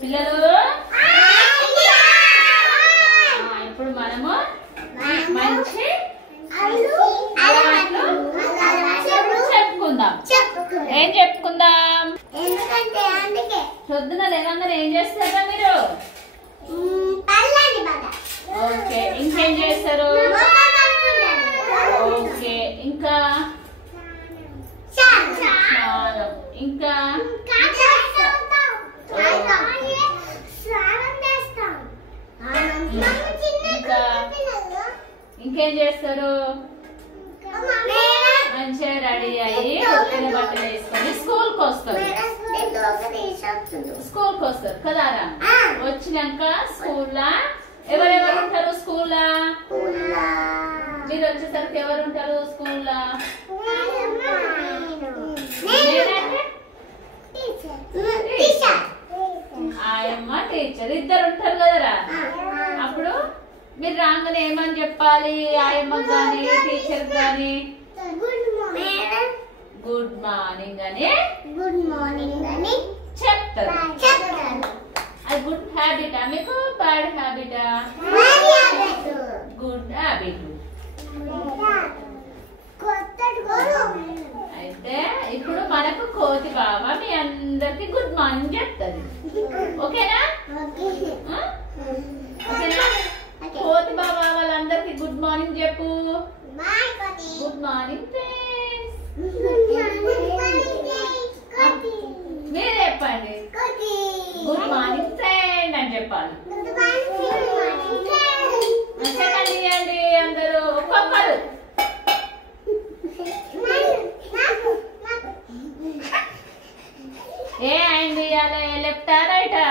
పిల్లలు ఇప్పుడు మనము మంచి చెప్పుకుందాం. ఏం చెప్పుకుందాం? పొద్దున లేవగానే ఏం చేస్తారా మీరు? ఓకే, ఇంకేం చేస్తారు? ఓకే, ఇంకా ఇంకా ఇంకేం చేస్తారు? మంచిగా రెడీ అయ్యి కొత్త బట్టలు వేసుకొని స్కూల్కి వస్తారు. స్కూల్కి వస్తారు కదారా? వచ్చినాక స్కూల్లో ఎవరెవరు ఉంటారు? స్కూల్లో మీరు వచ్చేసరికి ఎవరు ఉంటారు? స్కూల్లో ఆయమ్మ టీచర్ ఇద్దరు ఉంటారు కదరా? అప్పుడు మీరు రాగానే ఏమని చెప్పాలి? ఆయమ్మ గాని టీచర్ గాని గుడ్ మార్నింగ్ అని చెప్తారు. అది గుడ్ హ్యాబిటా మీకు? బ్యాడ్ హ్యాబిటా? Good habit. అయితే ఇప్పుడు మనకు కోతి బావ మీ అందరికి గుడ్ మార్నింగ్ చెప్తుంది. ఓకేనా? ఓకేనా? కోతి బావ వాళ్ళందరికి గుడ్ మార్నింగ్ చెప్పు. Good morning friends. మీరు చెప్పండి గుడ్ మార్నింగ్ ఫ్రెండ్ అని చెప్పాలి. సెకండ్ ఇవ్వండి అందరూ ఒక్కొక్కరు. ఏ హ్యాండ్ ఇవ్వాలి? లెఫ్టా రైటా?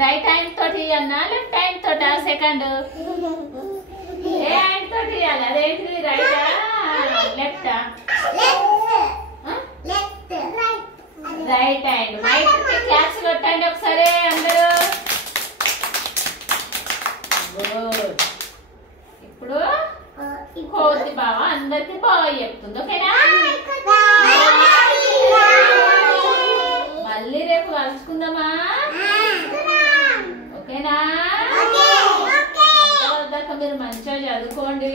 రైట్ హ్యాండ్ తోటి ఇవ్వన్నా లెఫ్ట్ హ్యాండ్ తోటా? సెకండ్ ఏ హ్యాండ్ తోటి ఇవ్వాలి? అదేంటి రైటా లెఫ్టా? Right hand. రైట్ క్లాప్స్ కొట్టండి ఒకసారి అందరూ. గుడ్. ఇప్పుడు కోతి బావ అందరికి బాగా చెప్తుంది. ఓకేనా? మళ్ళీ రేపు కలుసుకుందామా? ఓకేనా? మీరు మంచిగా చదువుకోండి.